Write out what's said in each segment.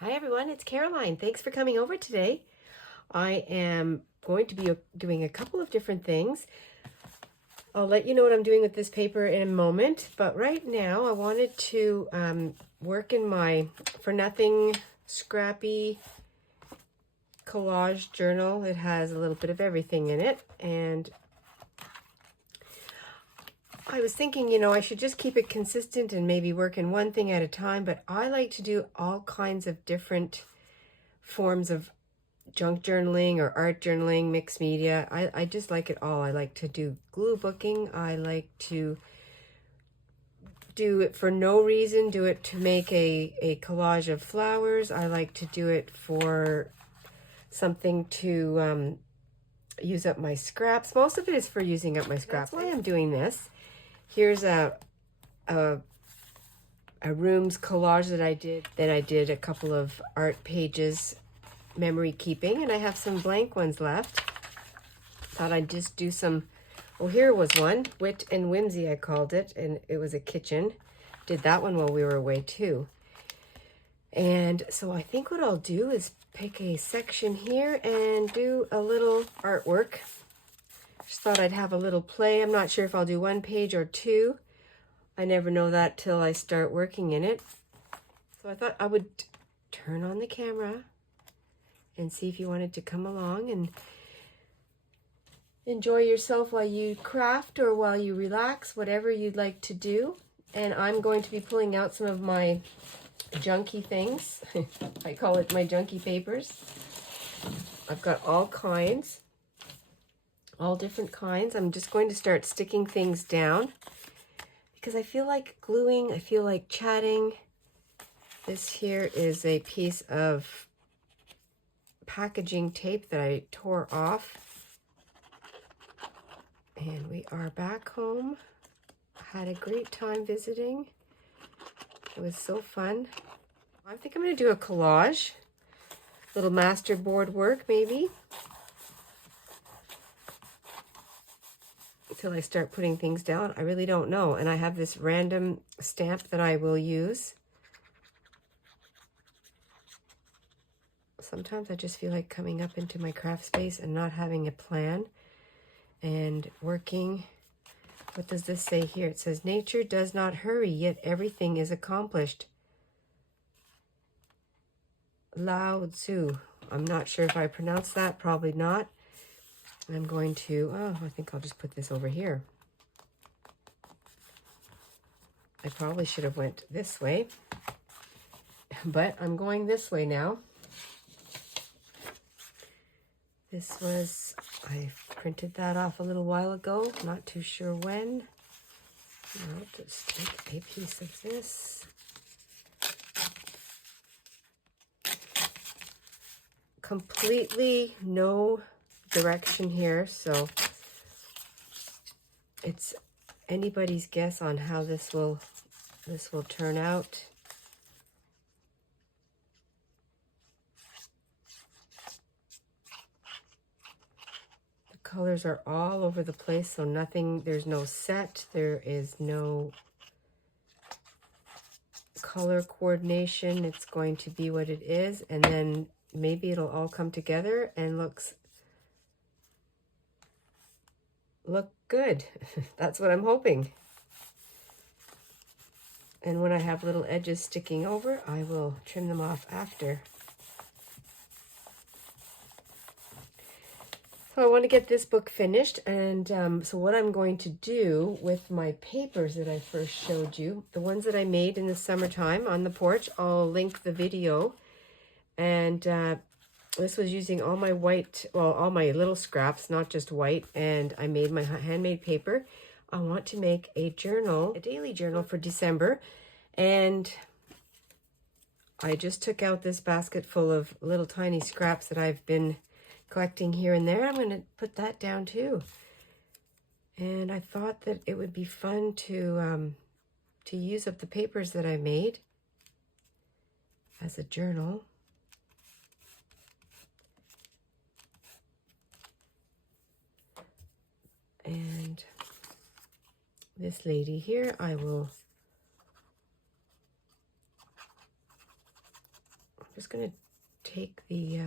Hi everyone, it's Caroline. Thanks for coming over today. I am going to be doing a couple of different things. I'll let you know what I'm doing with this paper in a moment, but right now I wanted to work in my For Nothing scrappy collage journal. It has a little bit of everything in it, and I was thinking, I should just keep it consistent and maybe work in one thing at a time, but I like to do all kinds of different forms of junk journaling or art journaling, mixed media. I just like it all. I like to do glue booking. I like to do it for no reason, do it to make a collage of flowers. I like to do it for something to use up my scraps. Most of it is for using up my scraps. That's why I'm doing this. Here's a rooms collage that I did. Then I did a couple of art pages memory keeping, and I have some blank ones left. Thought I'd just do some. Oh, here was one, Wit and Whimsy I called it, and it was a kitchen. Did that one while we were away too. And so I think what I'll do is pick a section here and do a little artwork. Just thought I'd have a little play. I'm not sure if I'll do one page or two. I never know that till I start working in it. So I thought I would turn on the camera and see if you wanted to come along and enjoy yourself while you craft or while you relax, whatever you'd like to do. And I'm going to be pulling out some of my junky things. I call it my junky papers. I've got all kinds, all different kinds. I'm just going to start sticking things down because I feel like gluing, I feel like chatting. This here is a piece of packaging tape that I tore off. And we are back home. Had a great time visiting. It was so fun. I think I'm going to do a collage. Little masterboard work, maybe. Until I start putting things down. I really don't know. And I have this random stamp that I will use. Sometimes I just feel like coming up into my craft space and not having a plan and working. What does this say here? It says, nature does not hurry, yet everything is accomplished. Lao Tzu. I'm not sure if I pronounced that, probably not. I'm going to, I think I'll just put this over here. I probably should have went this way, but I'm going this way now. This was, I printed that off a little while ago, not too sure when. I'll just take a piece of this. Completely no direction here, so it's anybody's guess on how this will turn out. The colors are all over the place, so nothing, there's no set, there is no color coordination. It's going to be what it is, and then maybe it'll all come together and look good. That's what I'm hoping. And when I have little edges sticking over, I will trim them off after. So I want to get this book finished, and so what I'm going to do with my papers that I first showed you, the ones that I made in the summertime on the porch, I'll link the video. And this was using all my white, well, all my little scraps, not just white, and I made my handmade paper. I want to make a journal, a daily journal for December, and I just took out this basket full of little tiny scraps that I've been collecting here and there. I'm going to put that down too. And I thought that it would be fun to use up the papers that I made as a journal. And this lady here, I will just going to take the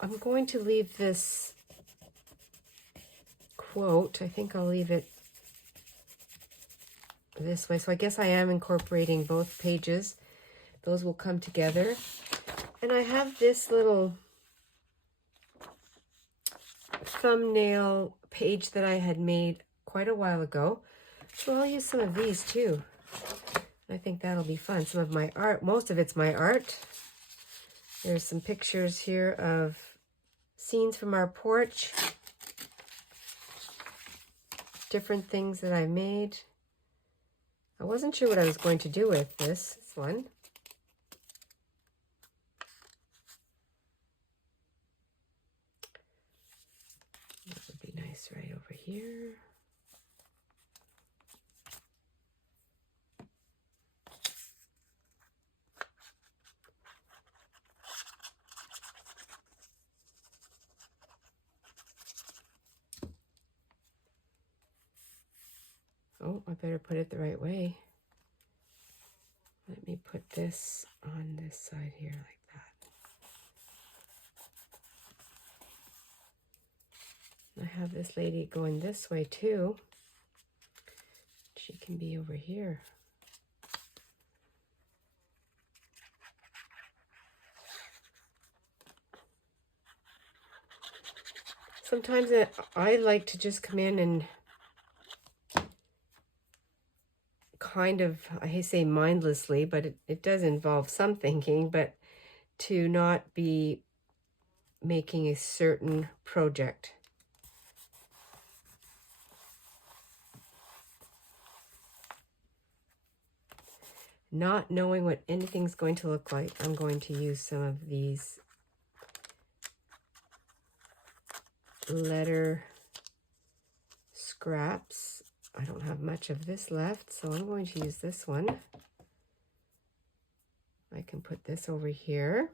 I'm going to leave this quote. I think I'll leave it this way. So I guess I am incorporating both pages. Those will come together. And I have this little thumbnail page that I had made quite a while ago. So I'll use some of these too. I think that'll be fun. Some of my art, most of it's my art. There's some pictures here of scenes from our porch. Different things that I made. I wasn't sure what I was going to do with this one. That would be nice right over here. Oh, I better put it the right way. Let me put this on this side here like that. I have this lady going this way too. She can be over here. Sometimes I like to just come in and kind of, I say mindlessly, but it does involve some thinking, but to not be making a certain project. Not knowing what anything's going to look like, I'm going to use some of these letter scraps. I don't have much of this left, so I'm going to use this one. I can put this over here.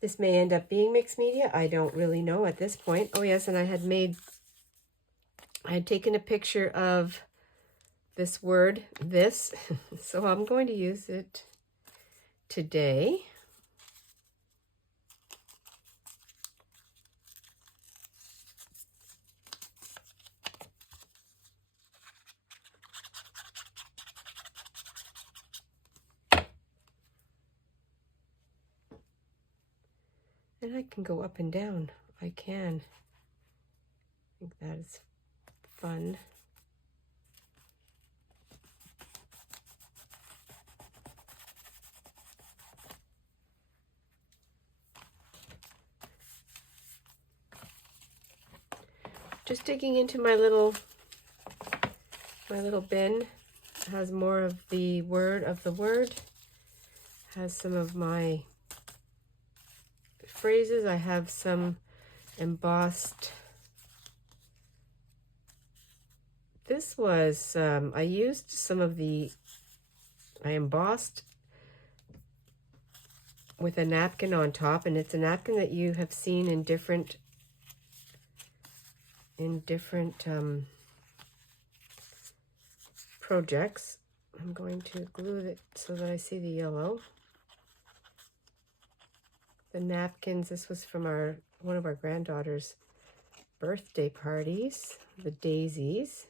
This may end up being mixed media. I don't really know at this point. Oh yes, and I had taken a picture of this word, this, so I'm going to use it today. And I can go up and down. I can. I think that is fun. Just digging into my little bin. It has more of the word, has some of my phrases. I have some embossed. This was, I used some of the, I embossed with a napkin on top, and it's a napkin that you have seen in different projects. I'm going to glue it so that I see the yellow. The napkins, this was from one of our granddaughter's birthday parties, the daisies.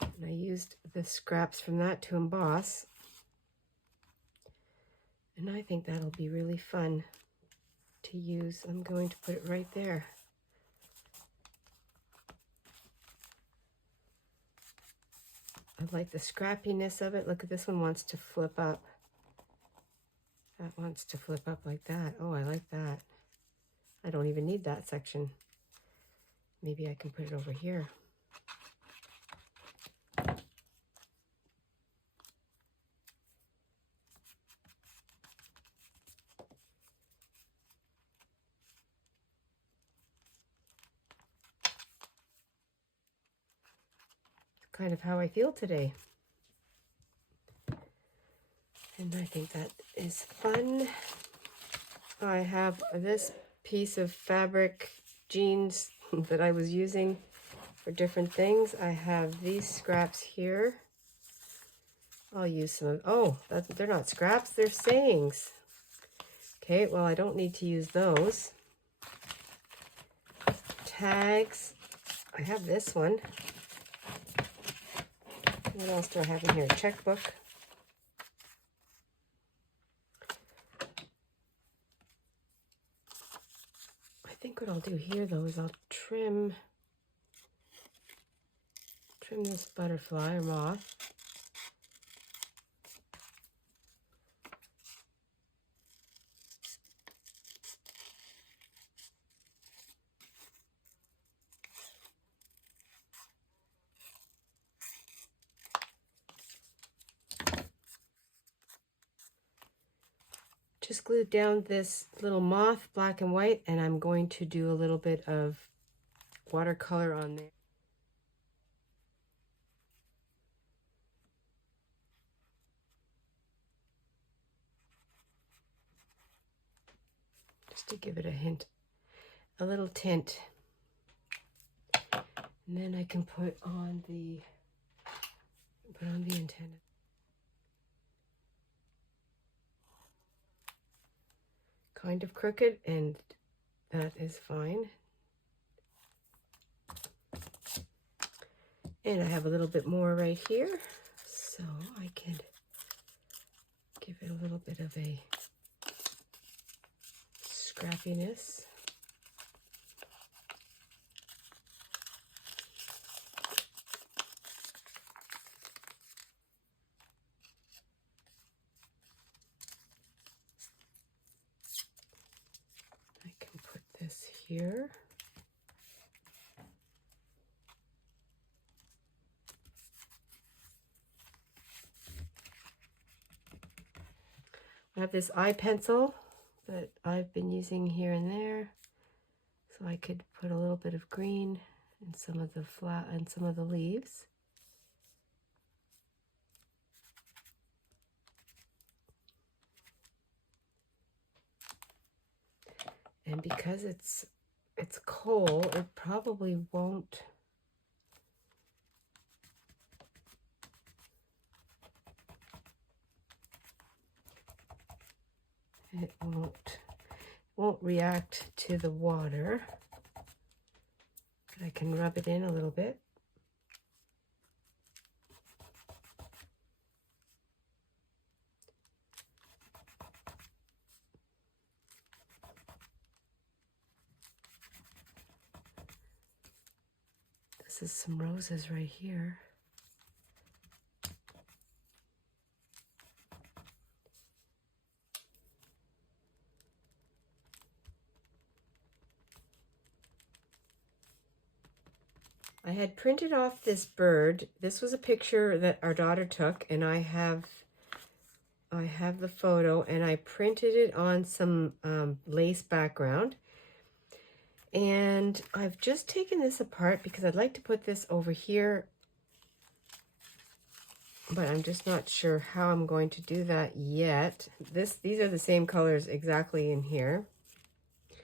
And I used the scraps from that to emboss. And I think that'll be really fun to use. I'm going to put it right there. I like the scrappiness of it. Look at this one, wants to flip up. That wants to flip up like that. Oh, I like that. I don't even need that section. Maybe I can put it over here. kind of how I feel today. And I think that is fun. I have this piece of fabric jeans that I was using for different things. I have these scraps here. I'll use some of, oh, they're not scraps, they're sayings. Okay, well, I don't need to use those. Tags. I have this one. What else do I have in here? Checkbook. I think what I'll do here, though, is I'll trim this butterfly or moth. Just glued down this little moth, black and white, and I'm going to do a little bit of watercolor on there. Just to give it a hint, a little tint. And then I can put on the antenna. Kind of crooked, and that is fine. And I have a little bit more right here, so I can give it a little bit of a scrappiness. I can put this here. I have this eye pencil that I've been using here and there, so I could put a little bit of green in some of the leaves. And because it's coal, it probably won't react to the water. But I can rub it in a little bit. This is some roses right here. I had printed off this bird. This was a picture that our daughter took, and I have the photo, and I printed it on some lace background. And I've just taken this apart because I'd like to put this over here, but I'm just not sure how I'm going to do that yet. These are the same colors exactly in here. I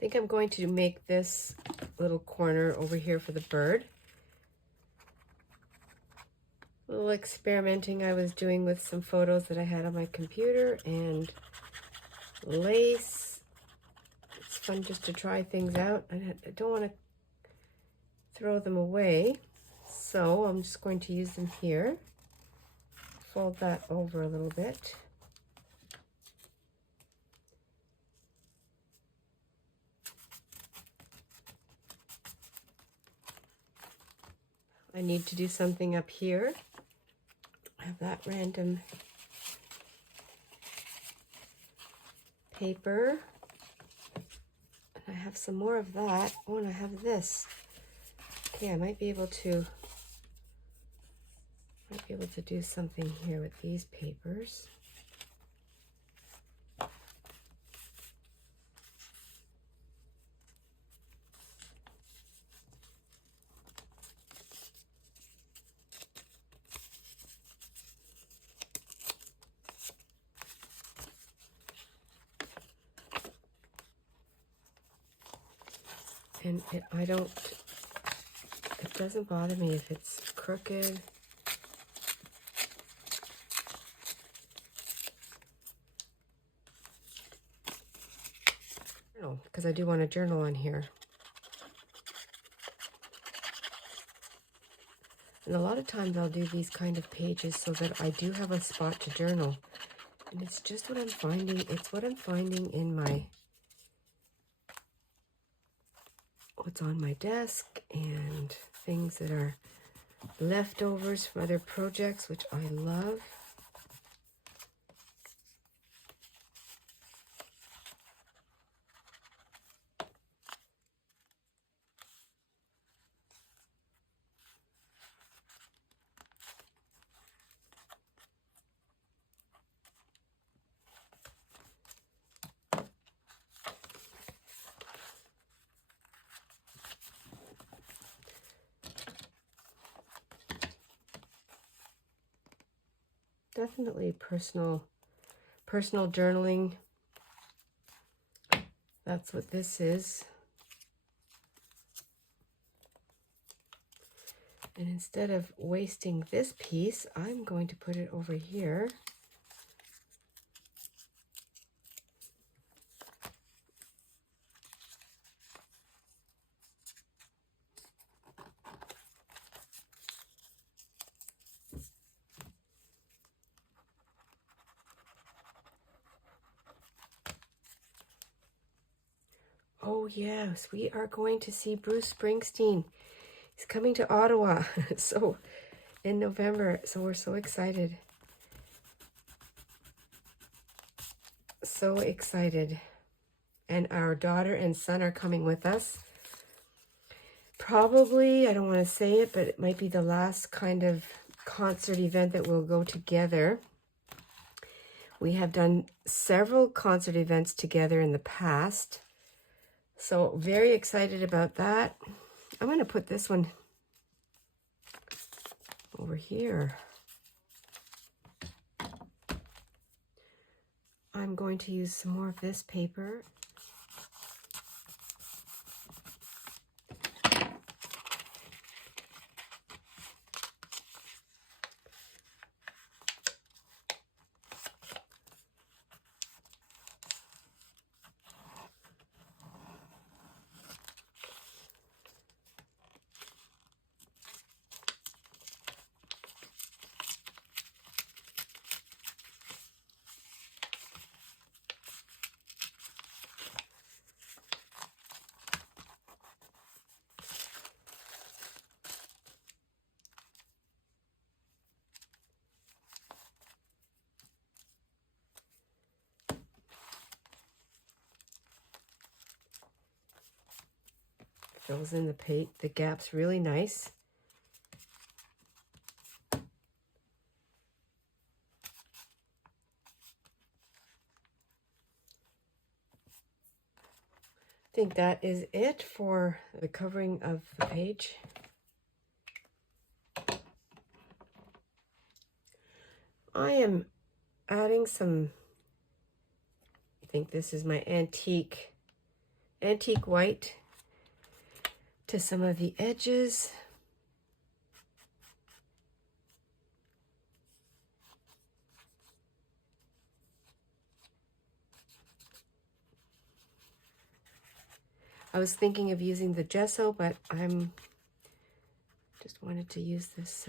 think I'm going to make this little corner over here for the bird. A little experimenting I was doing with some photos that I had on my computer and lace. It's fun just to try things out. I don't want to throw them away, so I'm just going to use them here. Fold that over a little bit. I need to do something up here. I have that random paper. And I have some more of that. Oh, and I have this. Okay, I might be able to do something here with these papers. And it doesn't bother me if it's crooked. Because I do want a journal on here. And a lot of times I'll do these kind of pages so that I do have a spot to journal. And it's just what I'm finding. It's what I'm finding in my, what's on my desk and things that are leftovers from other projects, which I love. Definitely personal journaling. That's what this is. And instead of wasting this piece, I'm going to put it over here. Oh yes, we are going to see Bruce Springsteen. He's coming to Ottawa, so in November, so we're so excited. So excited. And our daughter and son are coming with us. Probably, I don't want to say it, but it might be the last kind of concert event that we'll go together. We have done several concert events together in the past. So very excited about that. I'm going to put this one over here. I'm going to use some more of this paper. Fills in the gaps really nice. I think that is it for the covering of the page. I am adding some, I think this is my antique white to some of the edges. I was thinking of using the gesso, but just wanted to use this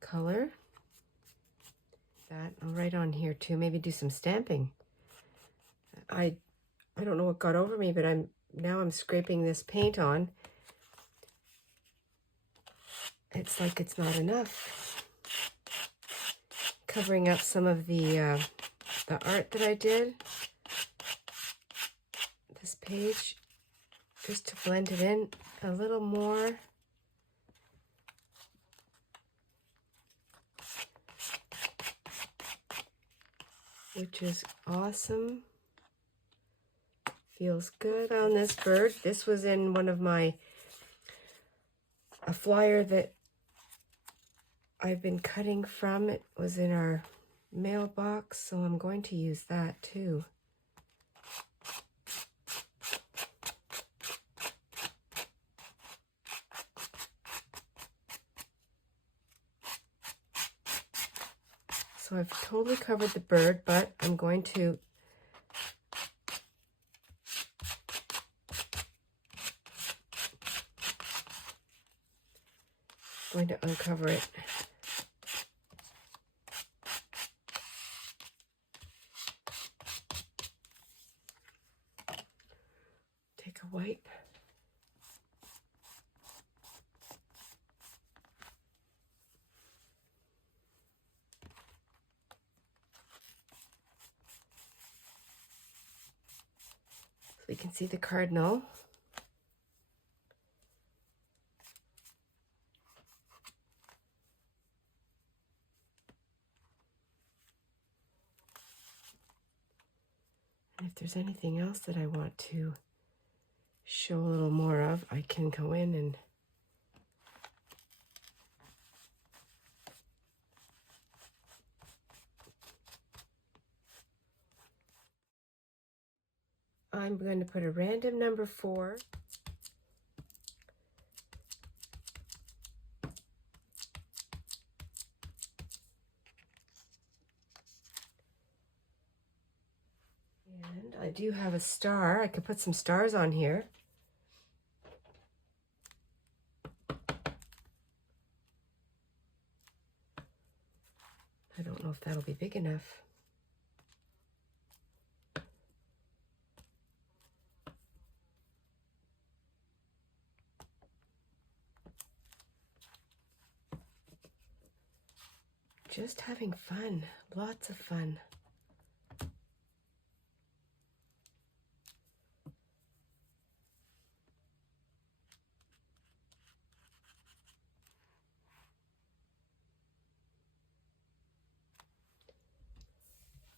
color. That I'll write on here too. Maybe do some stamping. I don't know what got over me, but now I'm scraping this paint on. It's like it's not enough. Covering up some of the art that I did. This page, just to blend it in a little more. Which is awesome. Feels good on this bird. This was in one of a flyer that I've been cutting from. It was in our mailbox, so I'm going to use that too. So I've totally covered the bird, but I'm going to uncover it. Take a wipe. So we can see the cardinal. And if there's anything else that I want to show a little more of, I can go in and I'm going to put a random number 4. And I do have a star. I could put some stars on here. I don't know if that'll be big enough. Just having fun, lots of fun.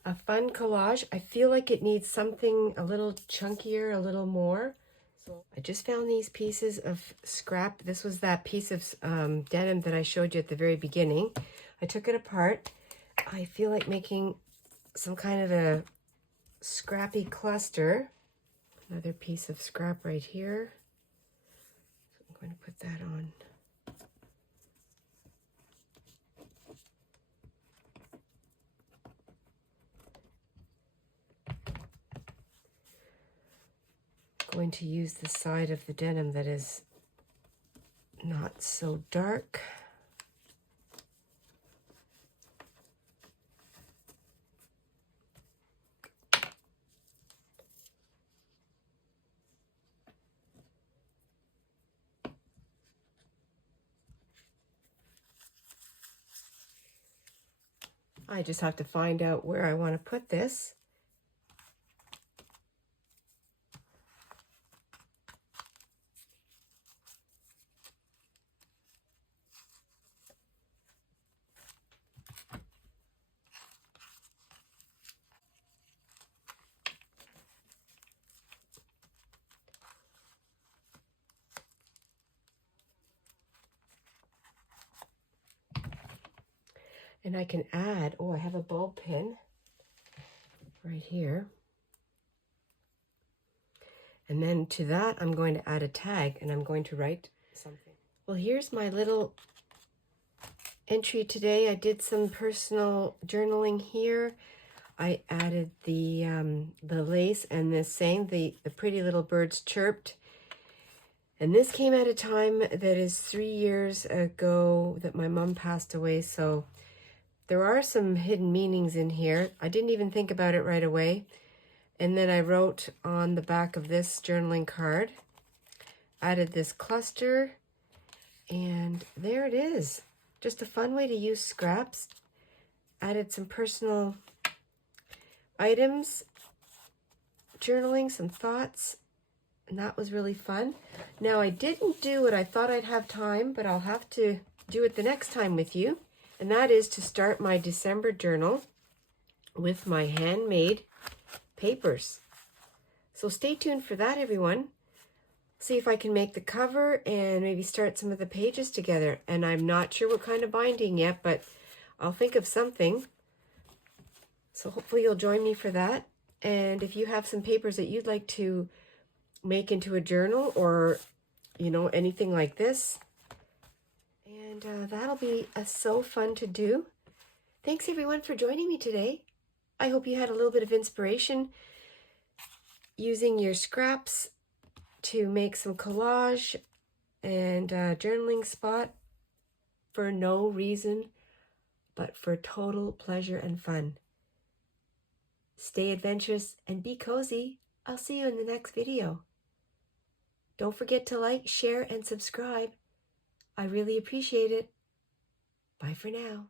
A fun collage. I feel like it needs something a little chunkier, a little more. So I just found these pieces of scrap. This was that piece of denim that I showed you at the very beginning. I took it apart. I feel like making some kind of a scrappy cluster. Another piece of scrap right here. So I'm going to put that on. Going to use the side of the denim that is not so dark. I just have to find out where I want to put this. And I can add, oh, I have a ball pin right here. And then to that, I'm going to add a tag and I'm going to write something. Well, here's my little entry today. I did some personal journaling here. I added the lace and this saying, the pretty little birds chirped. And this came at a time that is 3 years ago that my mom passed away. So there are some hidden meanings in here. I didn't even think about it right away. And then I wrote on the back of this journaling card, added this cluster, and there it is. Just a fun way to use scraps. Added some personal items, journaling, some thoughts, and that was really fun. Now, I didn't do what I thought I'd have time, but I'll have to do it the next time with you. And that is to start my December journal with my handmade papers. So stay tuned for that, everyone. See if I can make the cover and maybe start some of the pages together. And I'm not sure what kind of binding yet, but I'll think of something. So hopefully you'll join me for that. And if you have some papers that you'd like to make into a journal or, you know, anything like this, and that'll be so fun to do. Thanks everyone for joining me today. I hope you had a little bit of inspiration using your scraps to make some collage and a journaling spot for no reason but for total pleasure and fun. Stay adventurous and be cozy. I'll see you in the next video. Don't forget to like, share, and subscribe. I really appreciate it. Bye for now.